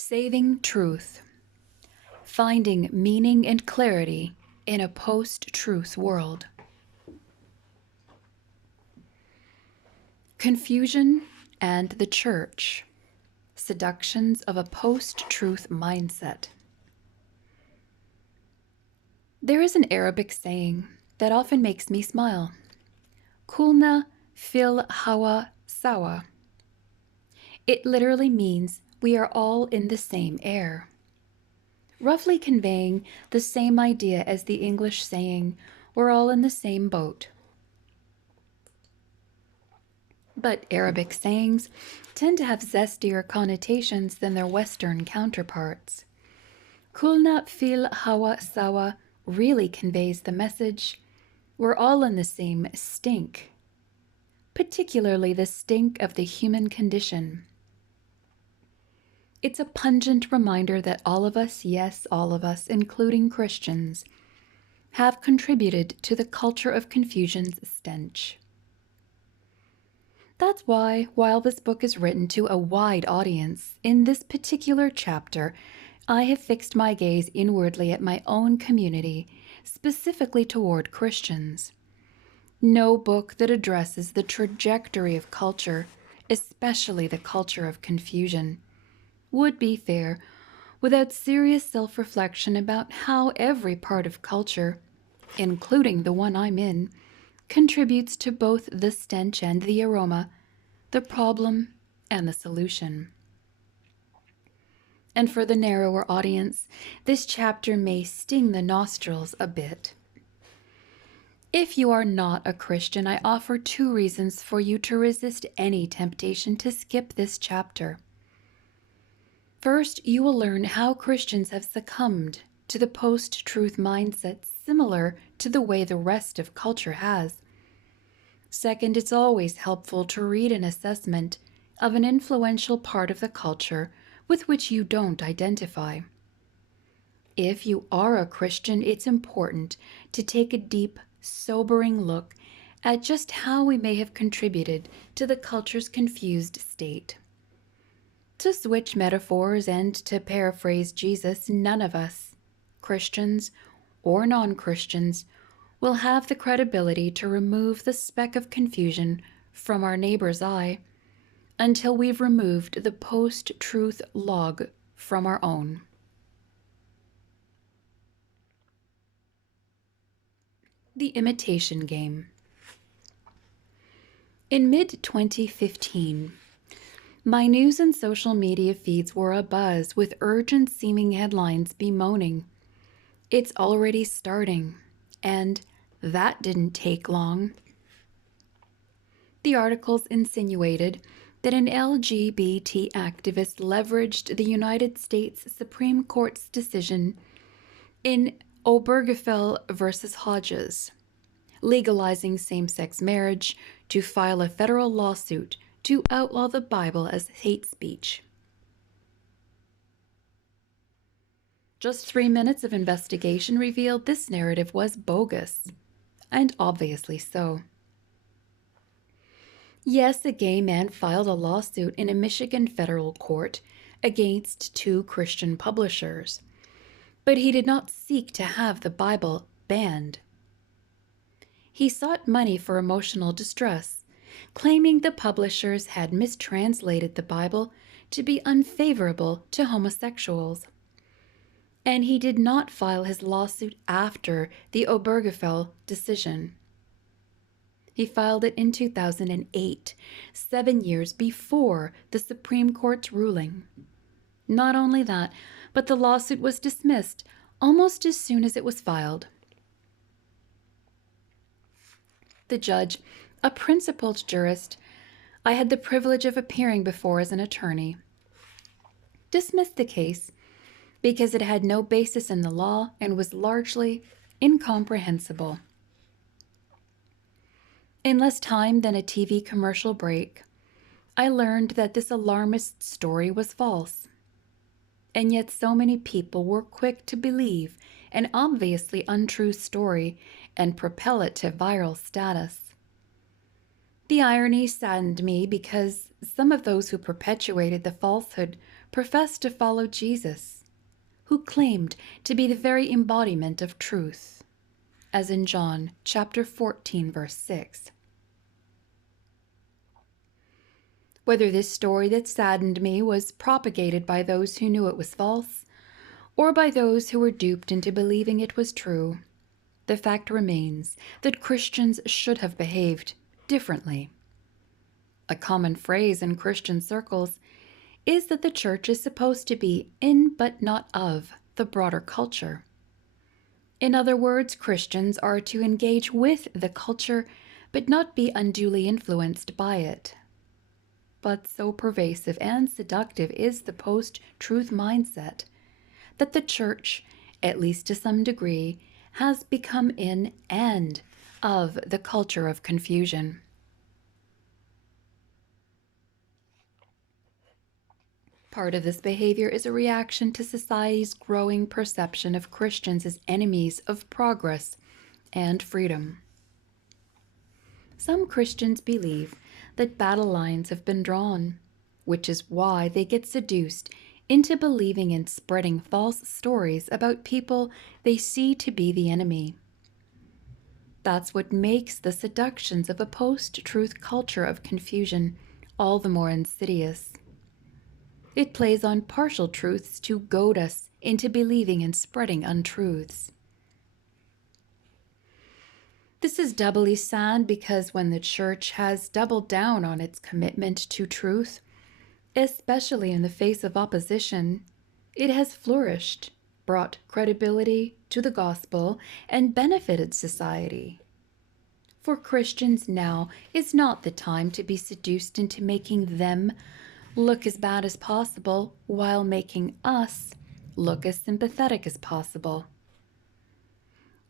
Saving truth, finding meaning and clarity in a post-truth world. Confusion and the Church, Seductions of a Post-Truth Mindset. There is an Arabic saying that often makes me smile. Kulna fil hawa sawa. It literally means we are all in the same air, roughly conveying the same idea as the English saying, we're all in the same boat. But Arabic sayings tend to have zestier connotations than their Western counterparts. Kulna fil hawa sawa really conveys the message, we're all in the same stink, particularly the stink of the human condition. It's a pungent reminder that all of us, yes, all of us, including Christians, have contributed to the culture of confusion's stench. That's why, while this book is written to a wide audience, in this particular chapter, I have fixed my gaze inwardly at my own community, specifically toward Christians. No book that addresses the trajectory of culture, especially the culture of confusion, would be fair without serious self-reflection about how every part of culture, including the one I'm in, contributes to both the stench and the aroma, the problem and the solution. And for the narrower audience, this chapter may sting the nostrils a bit. If you are not a Christian, I offer 2 reasons for you to resist any temptation to skip this chapter. First, you will learn how Christians have succumbed to the post-truth mindset similar to the way the rest of culture has. Second, it's always helpful to read an assessment of an influential part of the culture with which you don't identify. If you are a Christian, it's important to take a deep, sobering look at just how we may have contributed to the culture's confused state. To switch metaphors and to paraphrase Jesus, none of us, Christians or non-Christians, will have the credibility to remove the speck of confusion from our neighbor's eye until we've removed the post-truth log from our own. The Imitation Game. In mid-2015, my news and social media feeds were abuzz with urgent-seeming headlines bemoaning, "It's already starting," and "That didn't take long." The articles insinuated that an LGBT activist leveraged the United States Supreme Court's decision in Obergefell versus Hodges, legalizing same-sex marriage, to file a federal lawsuit to outlaw the Bible as hate speech. Just 3 minutes of investigation revealed this narrative was bogus, and obviously so. Yes, a gay man filed a lawsuit in a Michigan federal court against 2 Christian publishers, but he did not seek to have the Bible banned. He sought money for emotional distress, claiming the publishers had mistranslated the Bible to be unfavorable to homosexuals. And he did not file his lawsuit after the Obergefell decision. He filed it in 2008, 7 years before the Supreme Court's ruling. Not only that, but the lawsuit was dismissed almost as soon as it was filed. The judge, a principled jurist I had the privilege of appearing before as an attorney, dismissed the case because it had no basis in the law and was largely incomprehensible. In less time than a TV commercial break, I learned that this alarmist story was false. And yet so many people were quick to believe an obviously untrue story and propel it to viral status. The irony saddened me because some of those who perpetuated the falsehood professed to follow Jesus, who claimed to be the very embodiment of truth, as in John chapter 14, verse 6. Whether this story that saddened me was propagated by those who knew it was false, or by those who were duped into believing it was true, the fact remains that Christians should have behaved differently. A common phrase in Christian circles is that the church is supposed to be in but not of the broader culture. In other words, Christians are to engage with the culture but not be unduly influenced by it. But so pervasive and seductive is the post-truth mindset that the church, at least to some degree, has become in and of the culture of confusion. Part of this behavior is a reaction to society's growing perception of Christians as enemies of progress and freedom. Some Christians believe that battle lines have been drawn, which is why they get seduced into believing and spreading false stories about people they see to be the enemy. That's what makes the seductions of a post-truth culture of confusion all the more insidious. It plays on partial truths to goad us into believing and spreading untruths. This is doubly sad because when the church has doubled down on its commitment to truth, especially in the face of opposition, it has flourished, brought credibility to the gospel, and benefited society. For Christians now is not the time to be seduced into making them look as bad as possible while making us look as sympathetic as possible.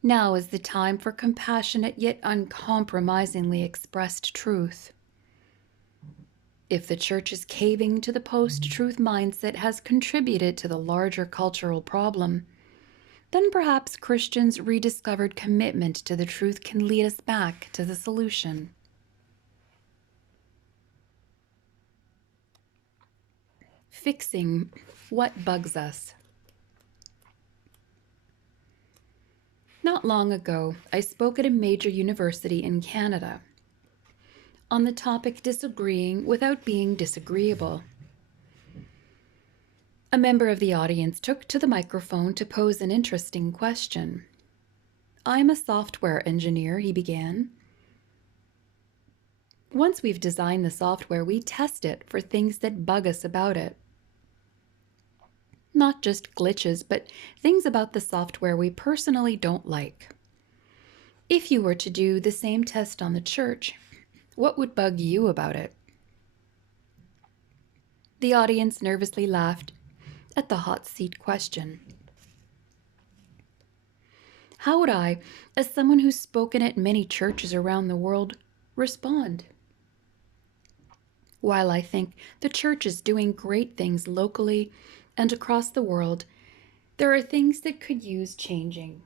Now is the time for compassionate yet uncompromisingly expressed truth. If the church's caving to the post-truth mindset has contributed to the larger cultural problem, then perhaps Christians' rediscovered commitment to the truth can lead us back to the solution. Fixing what bugs us. Not long ago, I spoke at a major university in Canada on the topic disagreeing without being disagreeable. A member of the audience took to the microphone to pose an interesting question. "I'm a software engineer," he began. "Once we've designed the software, we test it for things that bug us about it. Not just glitches, but things about the software we personally don't like. If you were to do the same test on the church, what would bug you about it?" The audience nervously laughed at the hot seat question. How would I, as someone who's spoken at many churches around the world, respond? While I think the church is doing great things locally and across the world, there are things that could use changing.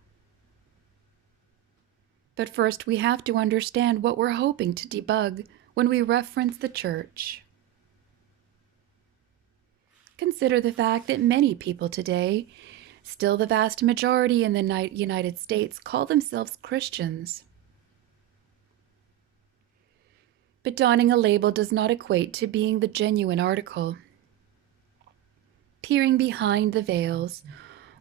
But first, we have to understand what we're hoping to debug when we reference the church. Consider the fact that many people today, still the vast majority in the United States, call themselves Christians. But donning a label does not equate to being the genuine article. Peering behind the veils,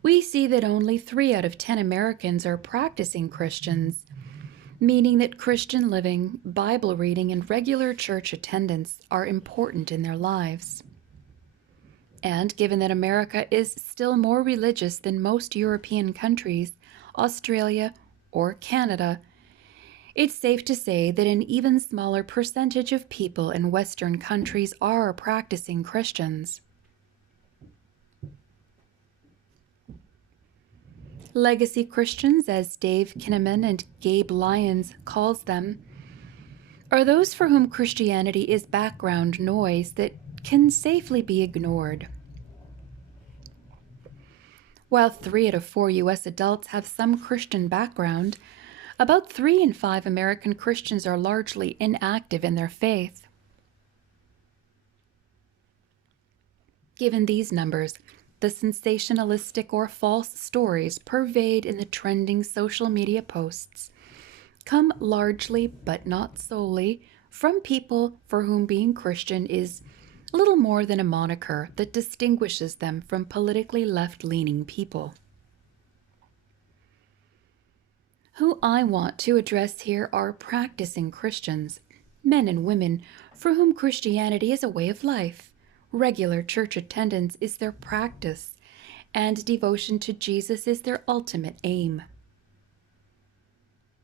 we see that only 3 out of 10 Americans are practicing Christians, meaning that Christian living, Bible reading, and regular church attendance are important in their lives. And given that America is still more religious than most European countries, Australia, or Canada, it's safe to say that an even smaller percentage of people in Western countries are practicing Christians. Legacy Christians, as Dave Kinnaman and Gabe Lyons calls them, are those for whom Christianity is background noise that can safely be ignored. While 3 out of 4 U.S. adults have some Christian background, about 3 in 5 American Christians are largely inactive in their faith. Given these numbers, the sensationalistic or false stories purveyed in the trending social media posts come largely, but not solely, from people for whom being Christian is little more than a moniker that distinguishes them from politically left-leaning people. Who I want to address here are practicing Christians, men and women for whom Christianity is a way of life. Regular church attendance is their practice, and devotion to Jesus is their ultimate aim.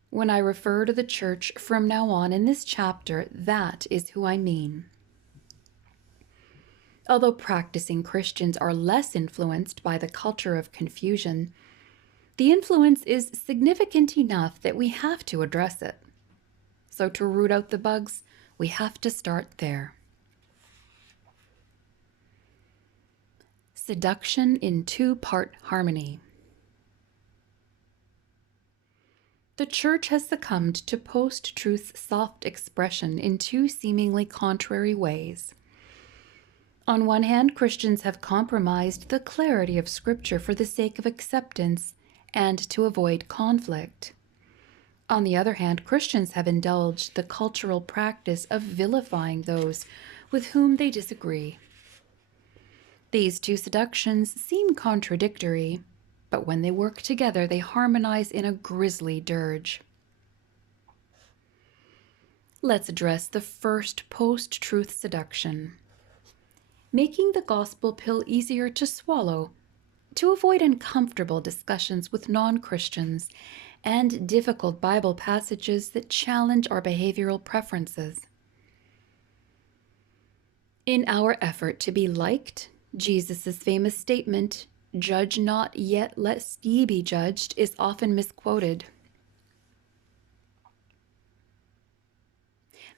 When I refer to the church from now on in this chapter, that is who I mean. Although practicing Christians are less influenced by the culture of confusion, the influence is significant enough that we have to address it. So to root out the bugs, we have to start there. Seduction in two-part harmony. The church has succumbed to post-truth's soft expression in two seemingly contrary ways. On one hand, Christians have compromised the clarity of Scripture for the sake of acceptance and to avoid conflict. On the other hand, Christians have indulged the cultural practice of vilifying those with whom they disagree. These two seductions seem contradictory, but when they work together, they harmonize in a grisly dirge. Let's address the first post-truth seduction. Making the gospel pill easier to swallow, to avoid uncomfortable discussions with non-Christians and difficult Bible passages that challenge our behavioral preferences. In our effort to be liked, Jesus' famous statement, "Judge not yet lest ye be judged," is often misquoted.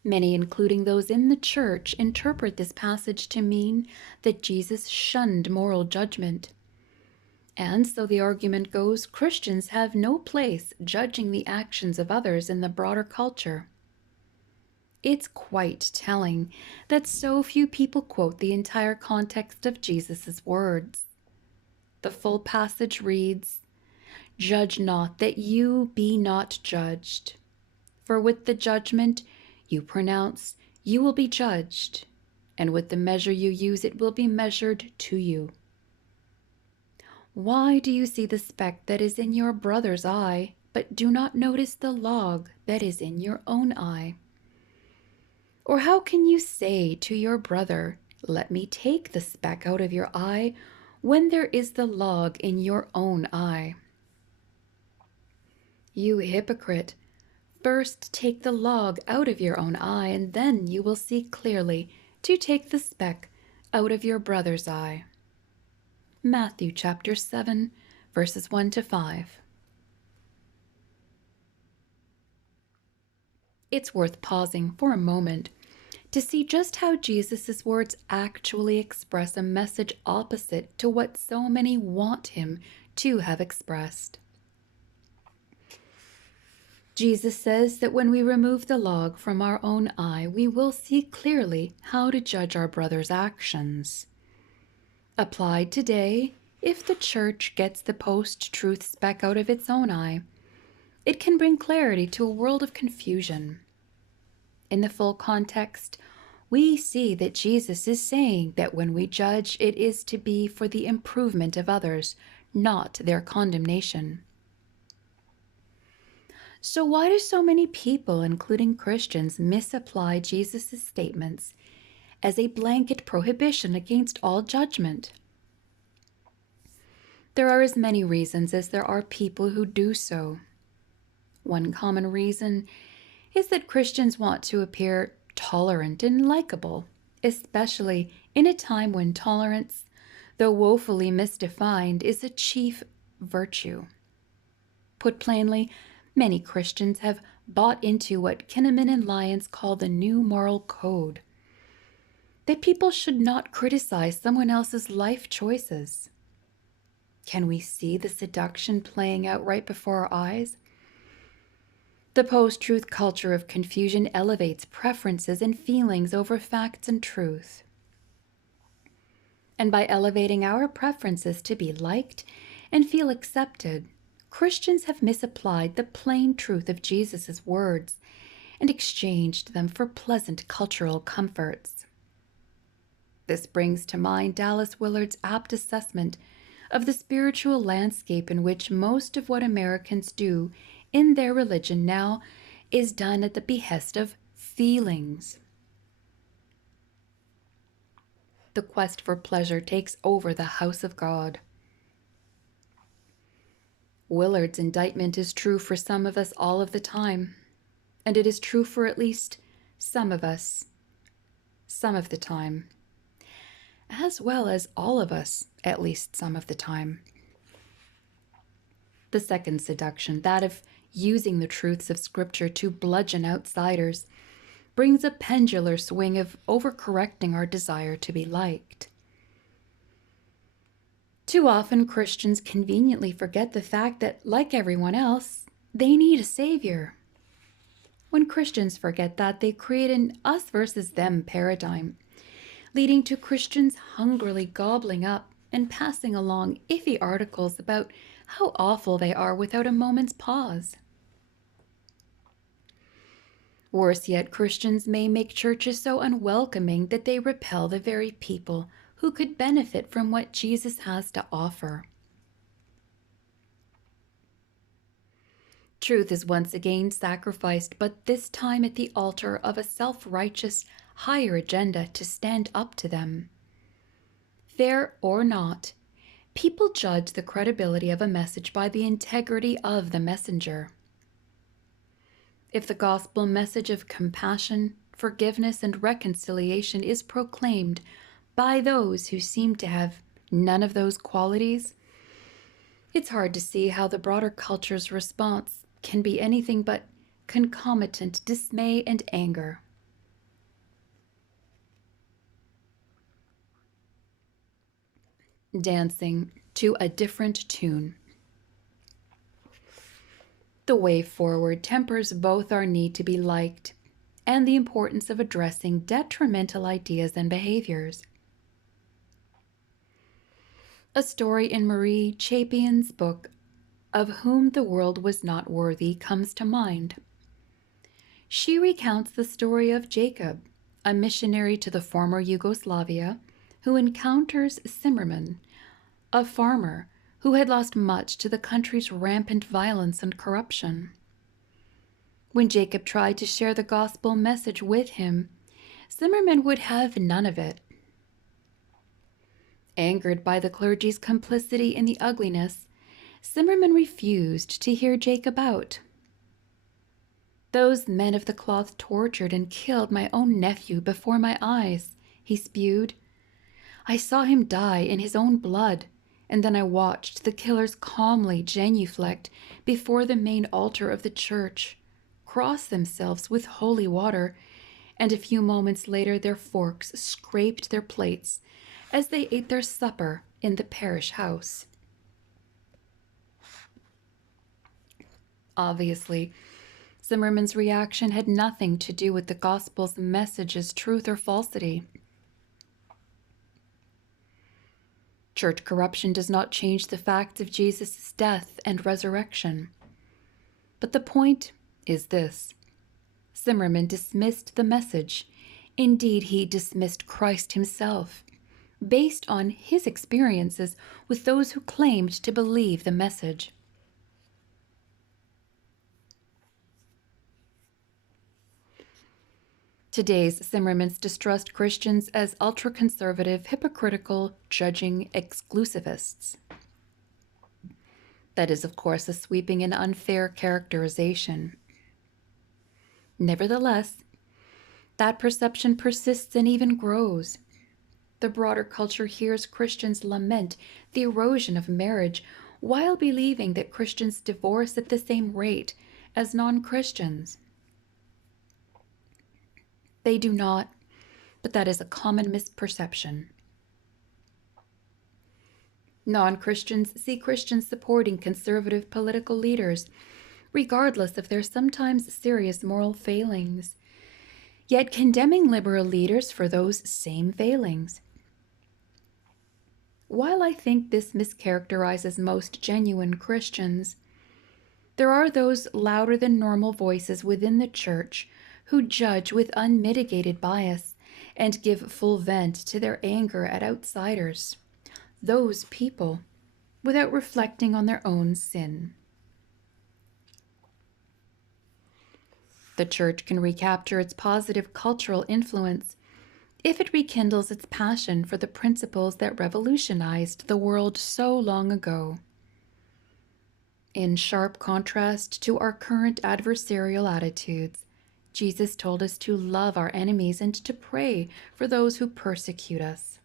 Many, including those in the church, interpret this passage to mean that Jesus shunned moral judgment. And so the argument goes, Christians have no place judging the actions of others in the broader culture. It's quite telling that so few people quote the entire context of Jesus' words. The full passage reads, "Judge not that you be not judged. For with the judgment you pronounce, you will be judged, and with the measure you use it will be measured to you. Why do you see the speck that is in your brother's eye, but do not notice the log that is in your own eye? Or how can you say to your brother, 'Let me take the speck out of your eye,' when there is the log in your own eye? You hypocrite, first take the log out of your own eye, and then you will see clearly to take the speck out of your brother's eye." Matthew chapter 7, verses 1 to 5. It's worth pausing for a moment to see just how Jesus' words actually express a message opposite to what so many want him to have expressed. Jesus says that when we remove the log from our own eye, we will see clearly how to judge our brother's actions. Applied today, if the church gets the post-truth speck out of its own eye, it can bring clarity to a world of confusion. In the full context, we see that Jesus is saying that when we judge, it is to be for the improvement of others, not their condemnation. So why do so many people, including Christians, misapply Jesus' statements as a blanket prohibition against all judgment? There are as many reasons as there are people who do so. One common reason is that Christians want to appear tolerant and likable, especially in a time when tolerance, though woefully misdefined, is a chief virtue. Put plainly, many Christians have bought into what Kinnaman and Lyons call the new moral code, that people should not criticize someone else's life choices. Can we see the seduction playing out right before our eyes? The post-truth culture of confusion elevates preferences and feelings over facts and truth. And by elevating our preferences to be liked and feel accepted, Christians have misapplied the plain truth of Jesus' words and exchanged them for pleasant cultural comforts. This brings to mind Dallas Willard's apt assessment of the spiritual landscape in which most of what Americans do in their religion now is done at the behest of feelings. The quest for pleasure takes over the house of God. Willard's indictment is true for some of us all of the time, and it is true for at least some of us some of the time, as well as all of us at least some of the time. The second seduction, that of using the truths of Scripture to bludgeon outsiders, brings a pendular swing of overcorrecting our desire to be liked. Too often, Christians conveniently forget the fact that, like everyone else, they need a savior. When Christians forget that, they create an us versus them paradigm, leading to Christians hungrily gobbling up and passing along iffy articles about how awful they are without a moment's pause. Worse yet, Christians may make churches so unwelcoming that they repel the very people who could benefit from what Jesus has to offer. Truth is once again sacrificed, but this time at the altar of a self-righteous, higher agenda to stand up to them. Fair or not, people judge the credibility of a message by the integrity of the messenger. If the gospel message of compassion, forgiveness, and reconciliation is proclaimed by those who seem to have none of those qualities, it's hard to see how the broader culture's response can be anything but concomitant dismay and anger. Dancing to a different tune. The way forward tempers both our need to be liked and the importance of addressing detrimental ideas and behaviors. A story in Marie Chapian's book, Of Whom the World Was Not Worthy, comes to mind. She recounts the story of Jacob, a missionary to the former Yugoslavia, who encounters Zimmerman, a farmer who had lost much to the country's rampant violence and corruption. When Jacob tried to share the gospel message with him, Zimmerman would have none of it. Angered by the clergy's complicity in the ugliness, Zimmerman refused to hear Jacob out. "Those men of the cloth tortured and killed my own nephew before my eyes," he spewed. "I saw him die in his own blood, and then I watched the killers calmly genuflect before the main altar of the church, cross themselves with holy water, and a few moments later their forks scraped their plates as they ate their supper in the parish house." Obviously, Zimmerman's reaction had nothing to do with the gospel's message's truth or falsity. Church corruption does not change the facts of Jesus' death and resurrection. But the point is this: Zimmerman dismissed the message. Indeed, he dismissed Christ himself, based on his experiences with those who claimed to believe the message. Today's Zimmermans distrust Christians as ultra-conservative, hypocritical, judging exclusivists. That is, of course, a sweeping and unfair characterization. Nevertheless, that perception persists and even grows. The broader culture hears Christians lament the erosion of marriage while believing that Christians divorce at the same rate as non-Christians. They do not, but that is a common misperception. Non-Christians see Christians supporting conservative political leaders, regardless of their sometimes serious moral failings, yet condemning liberal leaders for those same failings. While I think this mischaracterizes most genuine Christians, there are those louder than normal voices within the church who judge with unmitigated bias and give full vent to their anger at outsiders, those people, without reflecting on their own sin. The church can recapture its positive cultural influence if it rekindles its passion for the principles that revolutionized the world so long ago. In sharp contrast to our current adversarial attitudes, Jesus told us to love our enemies and to pray for those who persecute us.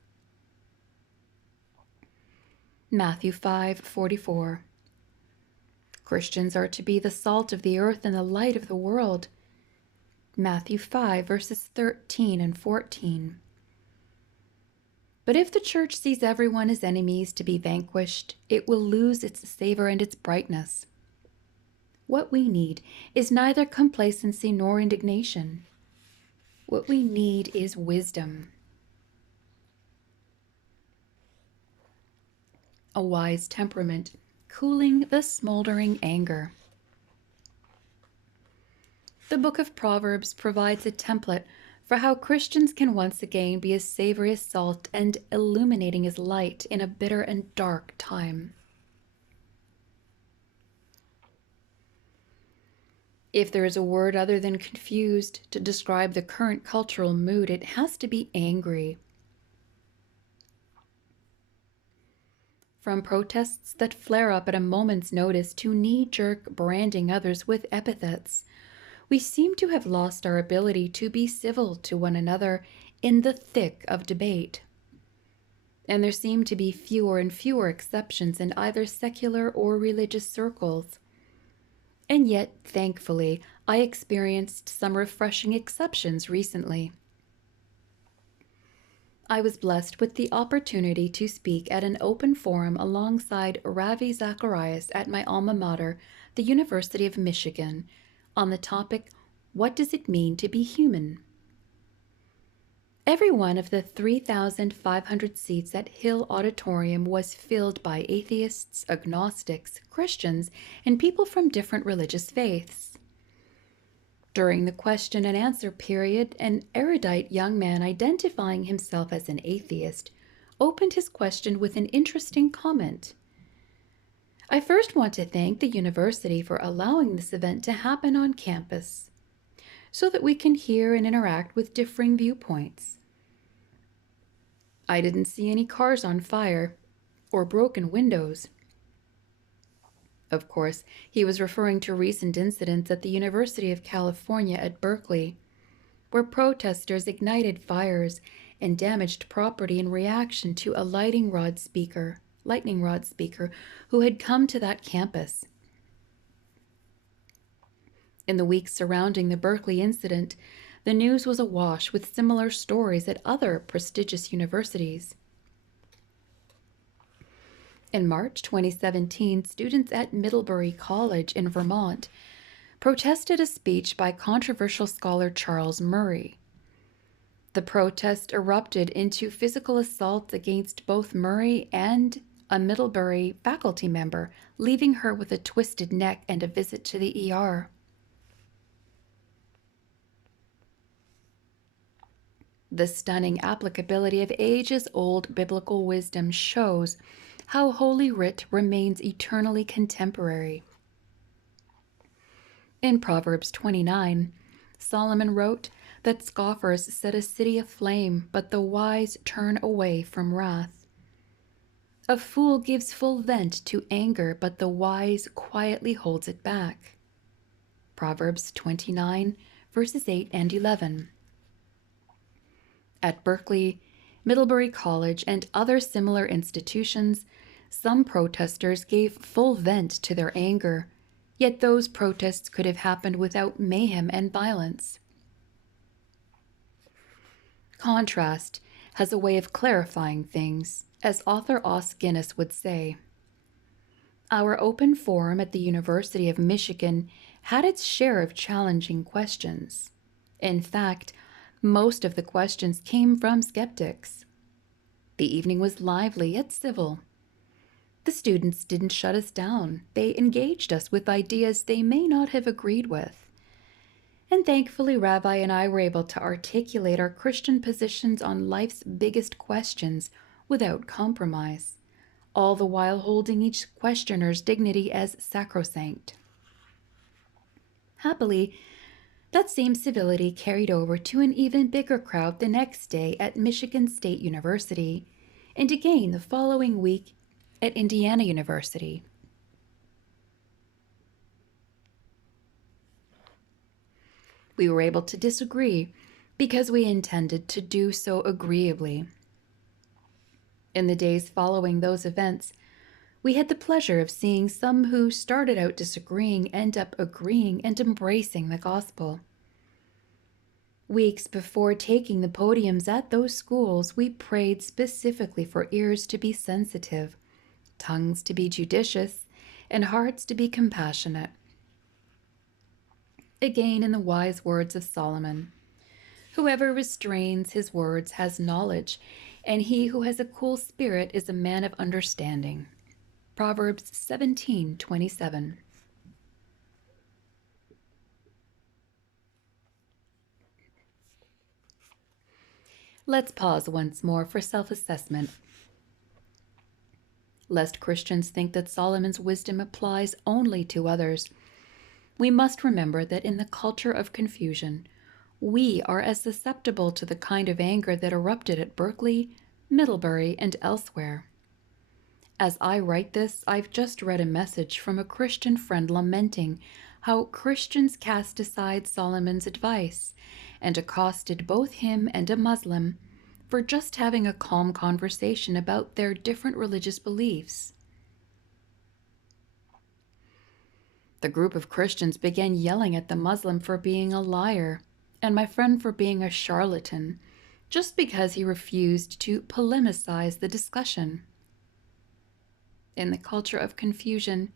Matthew 5:44. Christians are to be the salt of the earth and the light of the world. Matthew 5 verses 13 and 14. But if the church sees everyone as enemies to be vanquished, it will lose its savor and its brightness. What we need is neither complacency nor indignation. What we need is wisdom. A wise temperament, cooling the smoldering anger. The book of Proverbs provides a template for how Christians can once again be as savory as salt and illuminating as light in a bitter and dark time. If there is a word other than confused to describe the current cultural mood, it has to be angry. From protests that flare up at a moment's notice to knee-jerk branding others with epithets, we seem to have lost our ability to be civil to one another in the thick of debate. And there seem to be fewer and fewer exceptions in either secular or religious circles. And yet, thankfully, I experienced some refreshing exceptions recently. I was blessed with the opportunity to speak at an open forum alongside Ravi Zacharias at my alma mater, the University of Michigan, on the topic, "What does it mean to be human?" Every one of the 3,500 seats at Hill Auditorium was filled by atheists, agnostics, Christians, and people from different religious faiths. During the question and answer period, an erudite young man identifying himself as an atheist opened his question with an interesting comment. "I first want to thank the university for allowing this event to happen on campus, so that we can hear and interact with differing viewpoints. I didn't see any cars on fire or broken windows." Of course, he was referring to recent incidents at the University of California at Berkeley, where protesters ignited fires and damaged property in reaction to a lightning rod speaker who had come to that campus. In the weeks surrounding the Berkeley incident, the news was awash with similar stories at other prestigious universities. In March 2017, students at Middlebury College in Vermont protested a speech by controversial scholar Charles Murray. The protest erupted into physical assault against both Murray and a Middlebury faculty member, leaving her with a twisted neck and a visit to the ER. The stunning applicability of ages-old biblical wisdom shows how Holy Writ remains eternally contemporary. In Proverbs 29, Solomon wrote that scoffers set a city aflame, but the wise turn away from wrath. A fool gives full vent to anger, but the wise quietly holds it back. Proverbs 29, verses 8 and 11. At Berkeley, Middlebury College, and other similar institutions, some protesters gave full vent to their anger, yet those protests could have happened without mayhem and violence. Contrast has a way of clarifying things, as author Os Guinness would say. Our open forum at the University of Michigan had its share of challenging questions. In fact, most of the questions came from skeptics. The evening was lively yet civil. The students didn't shut us down. They engaged us with ideas they may not have agreed with. And thankfully, Rabbi and I were able to articulate our Christian positions on life's biggest questions without compromise, all the while holding each questioner's dignity as sacrosanct. Happily, that same civility carried over to an even bigger crowd the next day at Michigan State University, and again the following week at Indiana University. We were able to disagree because we intended to do so agreeably. In the days following those events, we had the pleasure of seeing some who started out disagreeing end up agreeing and embracing the gospel. Weeks before taking the podiums at those schools, we prayed specifically for ears to be sensitive, tongues to be judicious, and hearts to be compassionate. Again, in the wise words of Solomon, whoever restrains his words has knowledge, and he who has a cool spirit is a man of understanding. Proverbs 17:27. Let's pause once more for self-assessment. Lest Christians think that Solomon's wisdom applies only to others, we must remember that in the culture of confusion, we are as susceptible to the kind of anger that erupted at Berkeley, Middlebury, and elsewhere. As I write this, I've just read a message from a Christian friend lamenting how Christians cast aside Solomon's advice and accosted both him and a Muslim for just having a calm conversation about their different religious beliefs. The group of Christians began yelling at the Muslim for being a liar and my friend for being a charlatan, just because he refused to polemicize the discussion. In the culture of confusion,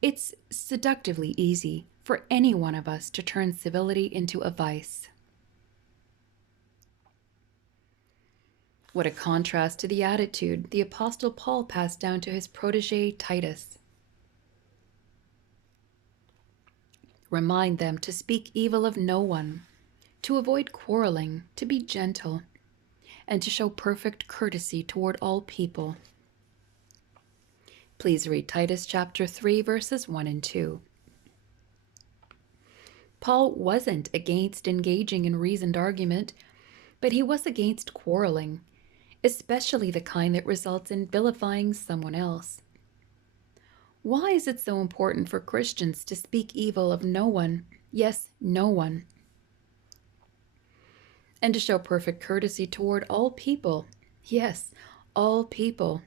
it's seductively easy for any one of us to turn civility into a vice. What a contrast to the attitude the Apostle Paul passed down to his protege Titus. Remind them to speak evil of no one, to avoid quarreling, to be gentle, and to show perfect courtesy toward all people. Please read Titus chapter 3, verses 1 and 2. Paul wasn't against engaging in reasoned argument, but he was against quarreling, especially the kind that results in vilifying someone else. Why is it so important for Christians to speak evil of no one, yes, no one, and to show perfect courtesy toward all people, yes, all people?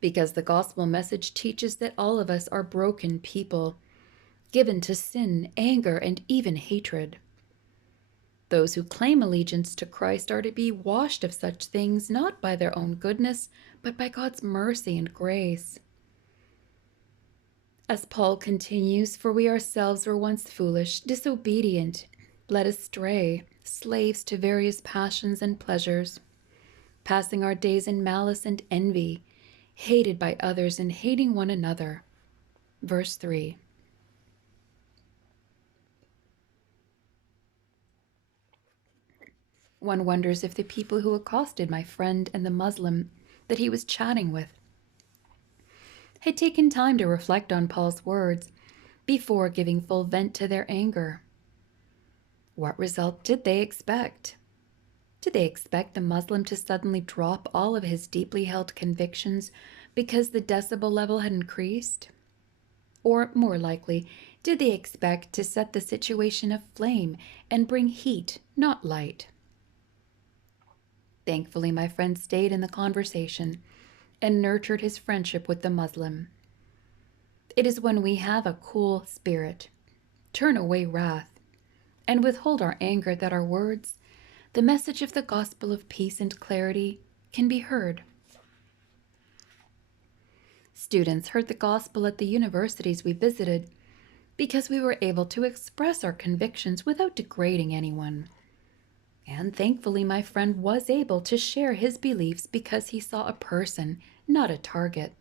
Because the gospel message teaches that all of us are broken people, given to sin, anger, and even hatred. Those who claim allegiance to Christ are to be washed of such things not by their own goodness, but by God's mercy and grace. As Paul continues, for we ourselves were once foolish, disobedient, led astray, slaves to various passions and pleasures, passing our days in malice and envy, hated by others and hating one another. Verse 3. One wonders if the people who accosted my friend and the Muslim that he was chatting with had taken time to reflect on Paul's words before giving full vent to their anger. What result did they expect? Did they expect the Muslim to suddenly drop all of his deeply held convictions because the decibel level had increased? Or, more likely, did they expect to set the situation aflame and bring heat, not light? Thankfully, my friend stayed in the conversation and nurtured his friendship with the Muslim. It is when we have a cool spirit, turn away wrath, and withhold our anger that our words, the message of the gospel of peace and clarity, can be heard. Students heard the gospel at the universities we visited because we were able to express our convictions without degrading anyone. And thankfully, my friend was able to share his beliefs because he saw a person, not a target.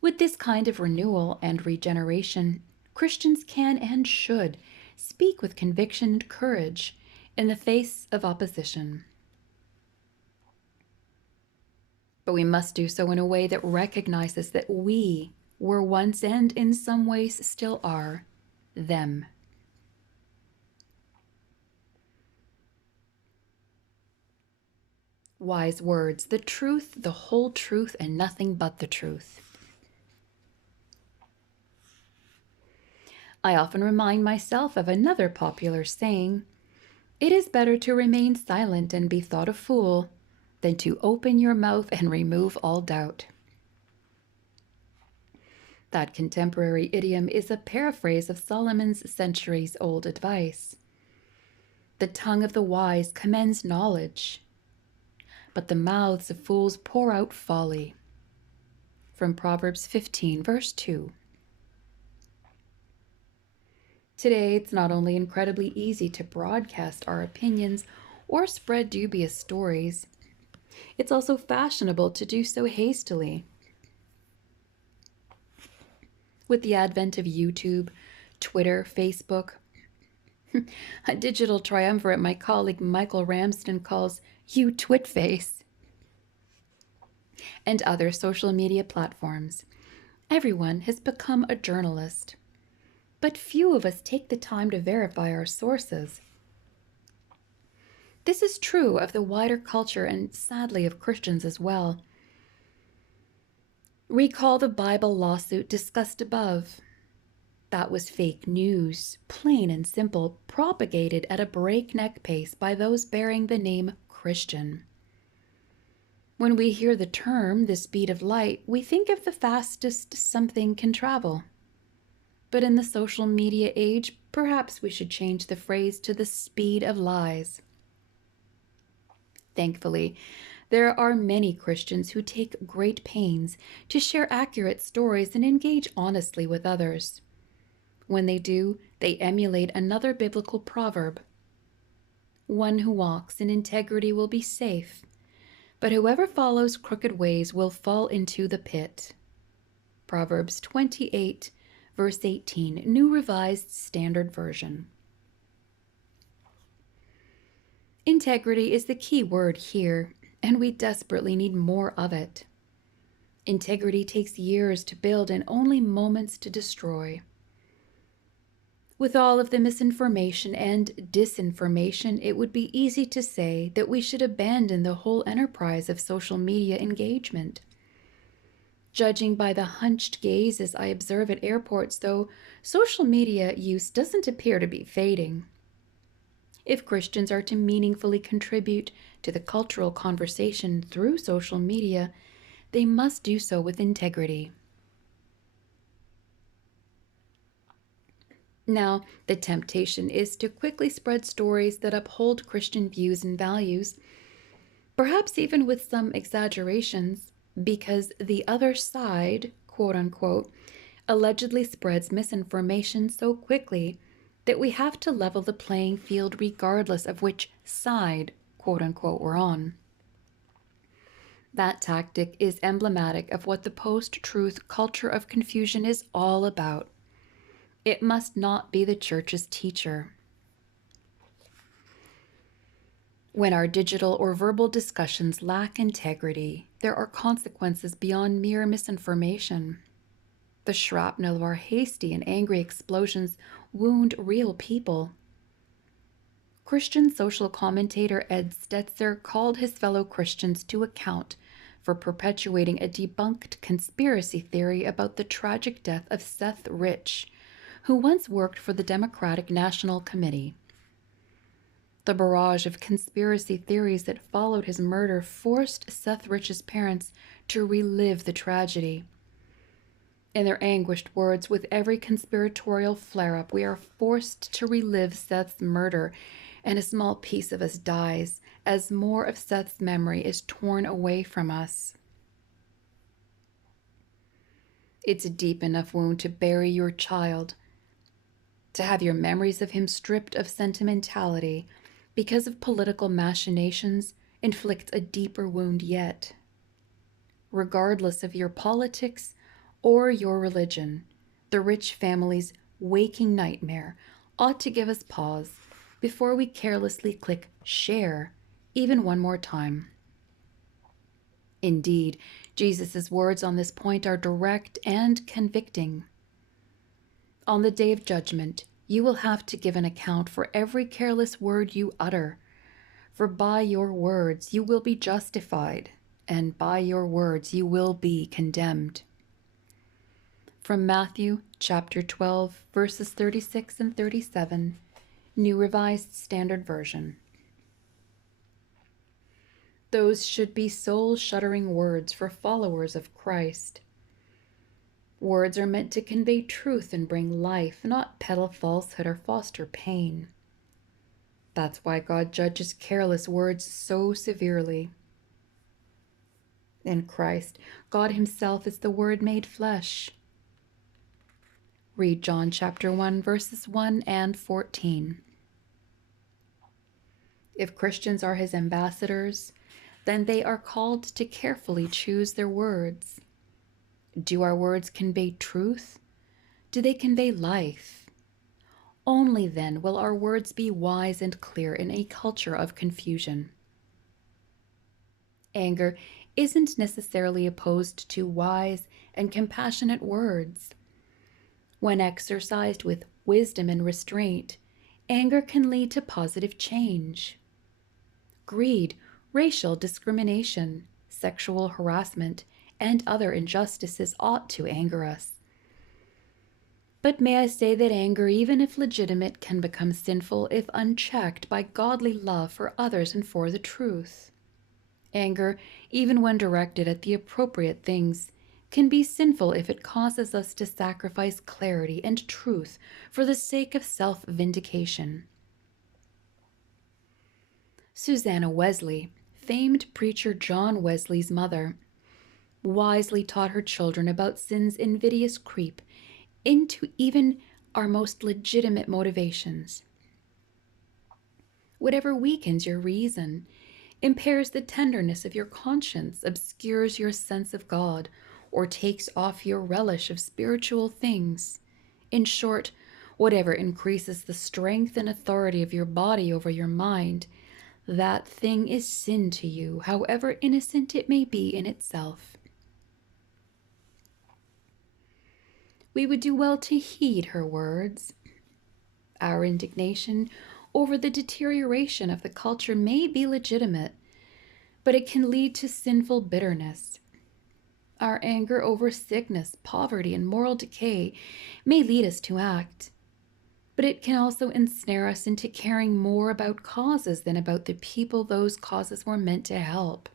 With this kind of renewal and regeneration, Christians can and should speak with conviction and courage in the face of opposition. But we must do so in a way that recognizes that we were once and in some ways still are them. Wise words, the truth, the whole truth, and nothing but the truth. I often remind myself of another popular saying: it is better to remain silent and be thought a fool than to open your mouth and remove all doubt. That contemporary idiom is a paraphrase of Solomon's centuries-old advice. The tongue of the wise commends knowledge, but the mouths of fools pour out folly. From Proverbs 15, verse 2. Today, it's not only incredibly easy to broadcast our opinions or spread dubious stories, it's also fashionable to do so hastily. With the advent of YouTube, Twitter, Facebook, a digital triumvirate my colleague Michael Ramsden calls "you twitface," and other social media platforms, everyone has become a journalist. But few of us take the time to verify our sources. This is true of the wider culture and sadly of Christians as well. Recall the Bible lawsuit discussed above. That was fake news, plain and simple, propagated at a breakneck pace by those bearing the name Christian. When we hear the term, the speed of light, we think of the fastest something can travel. But in the social media age, perhaps we should change the phrase to the speed of lies. Thankfully, there are many Christians who take great pains to share accurate stories and engage honestly with others. When they do, they emulate another biblical proverb: one who walks in integrity will be safe, but whoever follows crooked ways will fall into the pit. Proverbs 28, verse 18, New Revised Standard Version. Integrity is the key word here, and we desperately need more of it. Integrity takes years to build and only moments to destroy. With all of the misinformation and disinformation, it would be easy to say that we should abandon the whole enterprise of social media engagement. Judging by the hunched gazes I observe at airports, though, social media use doesn't appear to be fading. If Christians are to meaningfully contribute to the cultural conversation through social media, they must do so with integrity. Now, the temptation is to quickly spread stories that uphold Christian views and values, perhaps even with some exaggerations, because the other side, quote unquote, allegedly spreads misinformation so quickly that we have to level the playing field regardless of which side, quote unquote, we're on. That tactic is emblematic of what the post-truth culture of confusion is all about. It must not be the church's teacher. When our digital or verbal discussions lack integrity, there are consequences beyond mere misinformation. The shrapnel of our hasty and angry explosions wound real people. Christian social commentator Ed Stetzer called his fellow Christians to account for perpetuating a debunked conspiracy theory about the tragic death of Seth Rich, who once worked for the Democratic National Committee. The barrage of conspiracy theories that followed his murder forced Seth Rich's parents to relive the tragedy. In their anguished words, with every conspiratorial flare-up, we are forced to relive Seth's murder, and a small piece of us dies as more of Seth's memory is torn away from us. It's a deep enough wound to bury your child, to have your memories of him stripped of sentimentality, because of political machinations, inflicts a deeper wound yet. Regardless of your politics or your religion, the rich family's waking nightmare ought to give us pause before we carelessly click share even one more time. Indeed, Jesus' words on this point are direct and convicting. On the day of judgment, you will have to give an account for every careless word you utter, for by your words you will be justified, and by your words you will be condemned. From Matthew chapter 12, verses 36 and 37, New Revised Standard Version. Those should be soul-shuddering words for followers of Christ. Words are meant to convey truth and bring life, not peddle falsehood or foster pain. That's why God judges careless words so severely. In Christ, God himself is the Word made flesh. Read John chapter 1, verses 1 and 14. If Christians are his ambassadors, then they are called to carefully choose their words. Do our words convey truth? Do they convey life? Only then will our words be wise and clear in a culture of confusion. Anger isn't necessarily opposed to wise and compassionate words. When exercised with wisdom and restraint, anger can lead to positive change. Greed, racial discrimination, sexual harassment, and other injustices ought to anger us. But may I say that anger, even if legitimate, can become sinful if unchecked by godly love for others and for the truth. Anger, even when directed at the appropriate things, can be sinful if it causes us to sacrifice clarity and truth for the sake of self-vindication. Susanna Wesley, famed preacher John Wesley's mother, wisely taught her children about sin's invidious creep into even our most legitimate motivations. Whatever weakens your reason, impairs the tenderness of your conscience, obscures your sense of God, or takes off your relish of spiritual things. In short, whatever increases the strength and authority of your body over your mind, that thing is sin to you, however innocent it may be in itself. We would do well to heed her words. Our indignation over the deterioration of the culture may be legitimate, but it can lead to sinful bitterness. Our anger over sickness, poverty, and moral decay may lead us to act, but it can also ensnare us into caring more about causes than about the people those causes were meant to help.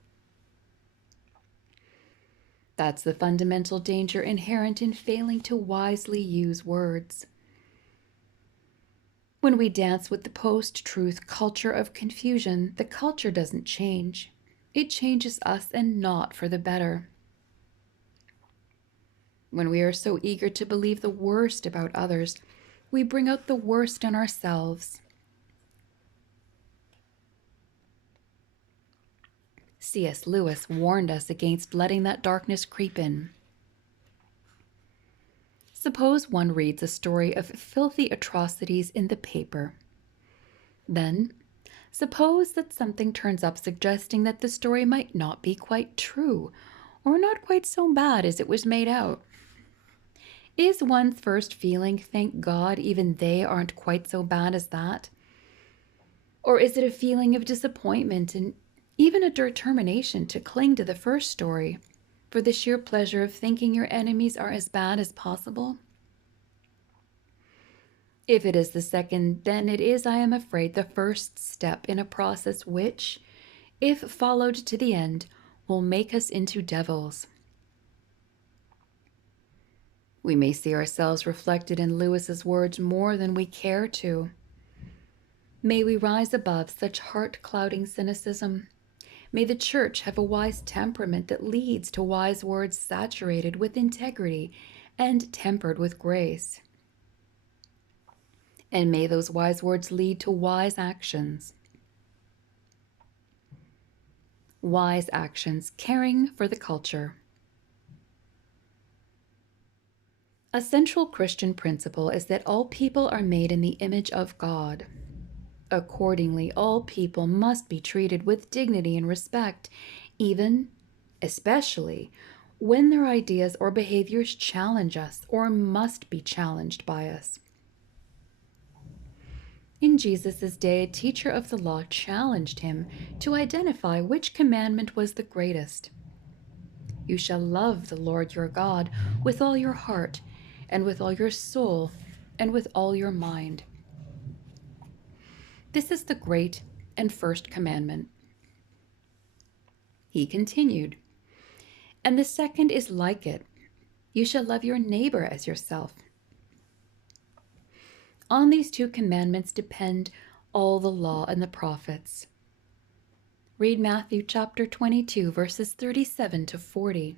That's the fundamental danger inherent in failing to wisely use words. When we dance with the post-truth culture of confusion, the culture doesn't change. It changes us, and not for the better. When we are so eager to believe the worst about others, we bring out the worst in ourselves. C.S. Lewis warned us against letting that darkness creep in. Suppose one reads a story of filthy atrocities in the paper. Then, suppose that something turns up suggesting that the story might not be quite true, or not quite so bad as it was made out. Is one's first feeling, thank God, even they aren't quite so bad as that? Or is it a feeling of disappointment and even a determination to cling to the first story for the sheer pleasure of thinking your enemies are as bad as possible? If it is the second, then it is, I am afraid, the first step in a process which, if followed to the end, will make us into devils. We may see ourselves reflected in Lewis's words more than we care to. May we rise above such heart-clouding cynicism. May the Church have a wise temperament that leads to wise words saturated with integrity and tempered with grace. And may those wise words lead to wise actions. Wise actions, caring for the culture. A central Christian principle is that all people are made in the image of God. Accordingly, all people must be treated with dignity and respect, even, especially, when their ideas or behaviors challenge us or must be challenged by us. In Jesus' day, a teacher of the law challenged him to identify which commandment was the greatest. You shall love the Lord your God with all your heart, and with all your soul, and with all your mind. This is the great and first commandment. He continued, and the second is like it. You shall love your neighbor as yourself. On these two commandments depend all the law and the prophets. Read Matthew chapter 22, verses 37 to 40.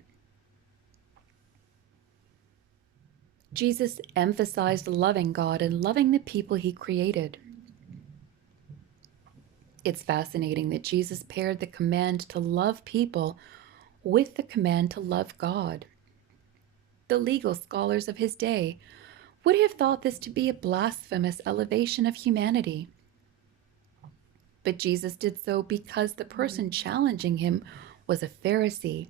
Jesus emphasized loving God and loving the people he created. It's fascinating that Jesus paired the command to love people with the command to love God. The legal scholars of his day would have thought this to be a blasphemous elevation of humanity. But Jesus did so because the person challenging him was a Pharisee,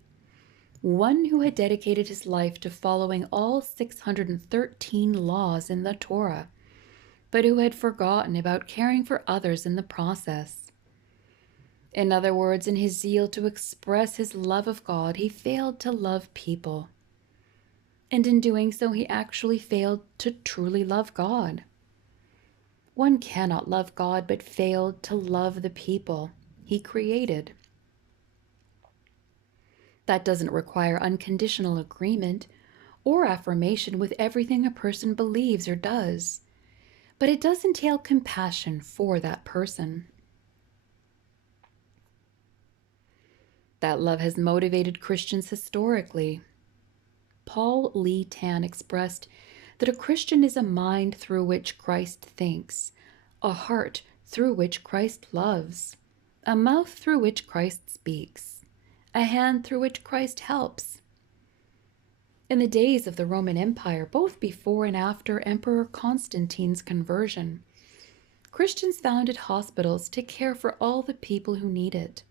one who had dedicated his life to following all 613 laws in the Torah, but who had forgotten about caring for others in the process. In other words, in his zeal to express his love of God, he failed to love people. And in doing so, he actually failed to truly love God. One cannot love God but fail to love the people he created. That doesn't require unconditional agreement or affirmation with everything a person believes or does, but it does entail compassion for that person. That love has motivated Christians historically. Paul Lee Tan expressed that a Christian is a mind through which Christ thinks, a heart through which Christ loves, a mouth through which Christ speaks, a hand through which Christ helps. In the days of the Roman Empire, both before and after Emperor Constantine's conversion, Christians founded hospitals to care for all the people who need it.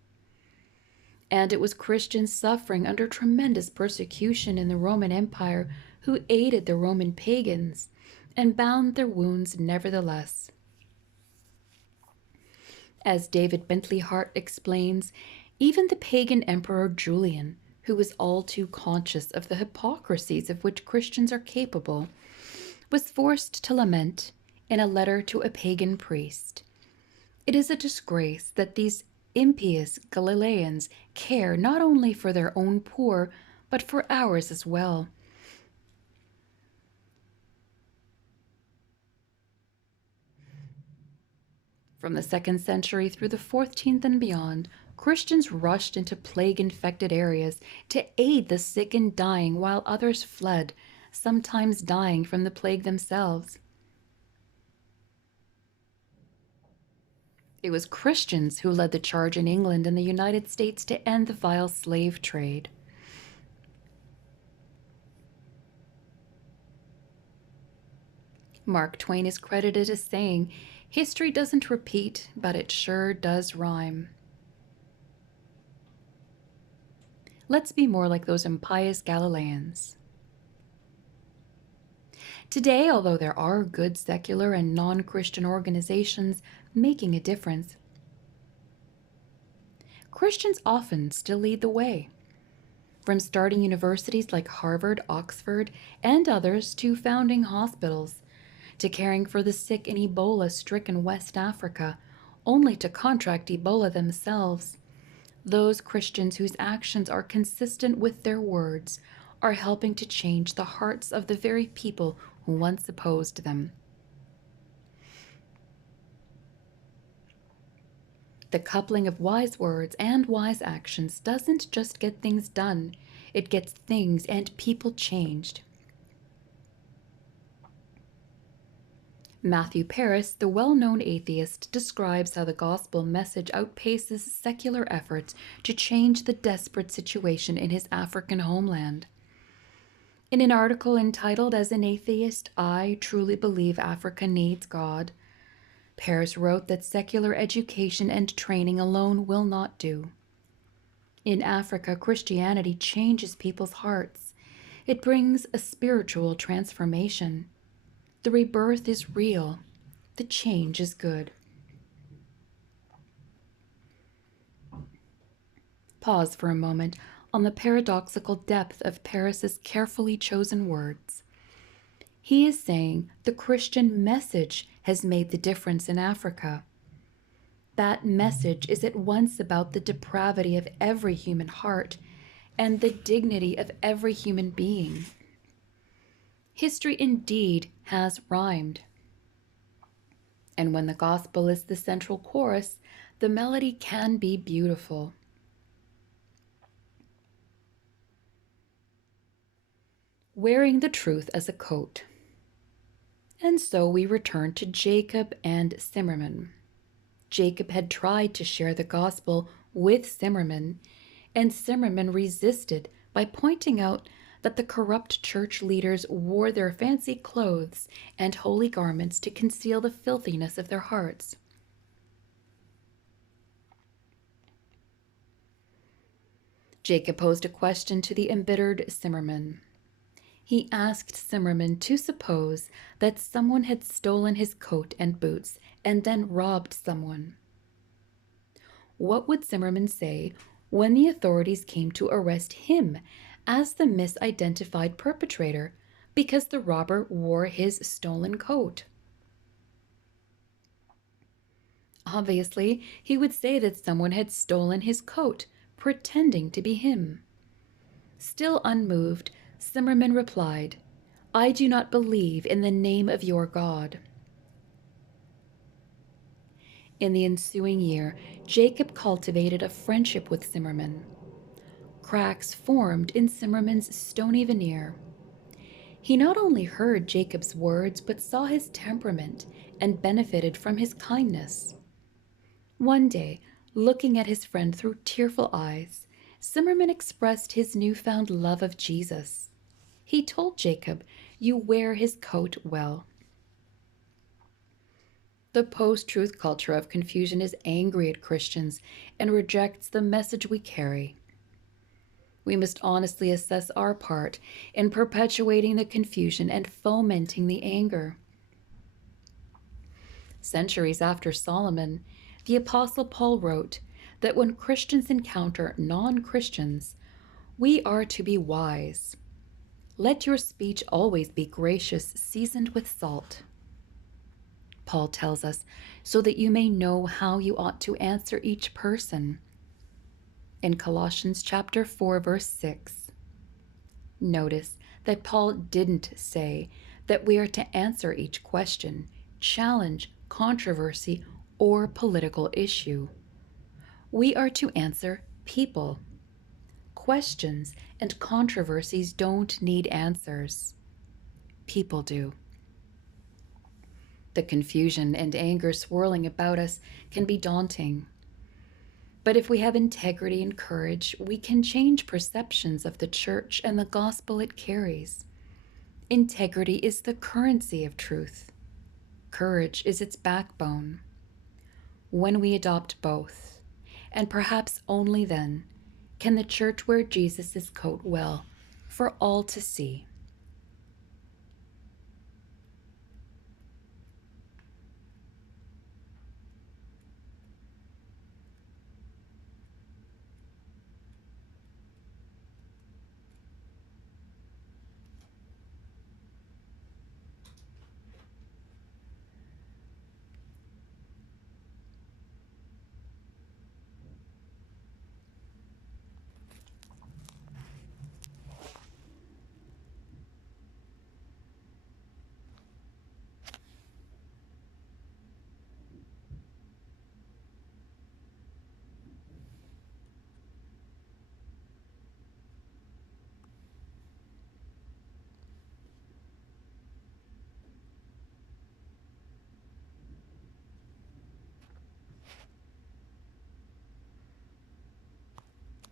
And it was Christians suffering under tremendous persecution in the Roman Empire who aided the Roman pagans and bound their wounds nevertheless. As David Bentley Hart explains, even the pagan Emperor Julian, who was all too conscious of the hypocrisies of which Christians are capable, was forced to lament in a letter to a pagan priest, "It is a disgrace that these impious Galileans care not only for their own poor, but for ours as well." From the 2nd century through the 14th and beyond, Christians rushed into plague-infected areas to aid the sick and dying while others fled, sometimes dying from the plague themselves. It was Christians who led the charge in England and the United States to end the vile slave trade. Mark Twain is credited as saying, "History doesn't repeat, but it sure does rhyme." Let's be more like those impious Galileans. Today, although there are good secular and non-Christian organizations making a difference, Christians often still lead the way. From starting universities like Harvard, Oxford, and others to founding hospitals, to caring for the sick in Ebola-stricken West Africa, only to contract Ebola themselves. Those Christians whose actions are consistent with their words are helping to change the hearts of the very people who once opposed them. The coupling of wise words and wise actions doesn't just get things done, it gets things and people changed. Matthew Paris, the well-known atheist, describes how the gospel message outpaces secular efforts to change the desperate situation in his African homeland. In an article entitled "As an Atheist, I Truly Believe Africa Needs God," Paris wrote that secular education and training alone will not do. In Africa, Christianity changes people's hearts. It brings a spiritual transformation. The rebirth is real. The change is good. Pause for a moment on the paradoxical depth of Paris's carefully chosen words. He is saying the Christian message has made the difference in Africa. That message is at once about the depravity of every human heart and the dignity of every human being. History indeed has rhymed. And when the gospel is the central chorus, the melody can be beautiful. Wearing the truth as a coat. And so we return to Jacob and Zimmerman. Jacob had tried to share the gospel with Zimmerman, and Zimmerman resisted by pointing out that the corrupt church leaders wore their fancy clothes and holy garments to conceal the filthiness of their hearts. Jacob posed a question to the embittered Zimmerman. He asked Zimmerman to suppose that someone had stolen his coat and boots and then robbed someone. What would Zimmerman say when the authorities came to arrest him as the misidentified perpetrator because the robber wore his stolen coat? Obviously, he would say that someone had stolen his coat, pretending to be him. Still unmoved, Zimmerman replied, "I do not believe in the name of your God." In the ensuing year, Jacob cultivated a friendship with Zimmerman. Cracks formed in Zimmerman's stony veneer. He not only heard Jacob's words, but saw his temperament and benefited from his kindness. One day, looking at his friend through tearful eyes, Zimmerman expressed his newfound love of Jesus. He told Jacob, "You wear his coat well." The post-truth culture of confusion is angry at Christians and rejects the message we carry. We must honestly assess our part in perpetuating the confusion and fomenting the anger. Centuries after Solomon, the Apostle Paul wrote that when Christians encounter non-Christians, we are to be wise. Let your speech always be gracious, seasoned with salt. Paul tells us, so that you may know how you ought to answer each person. In Colossians chapter 4, verse 6. Notice that Paul didn't say that we are to answer each question, challenge, controversy, or political issue. We are to answer people. Questions and controversies don't need answers. People do. The confusion and anger swirling about us can be daunting. But if we have integrity and courage, we can change perceptions of the church and the gospel it carries. Integrity is the currency of truth. Courage is its backbone. When we adopt both, and perhaps only then, can the church wear Jesus' coat well for all to see.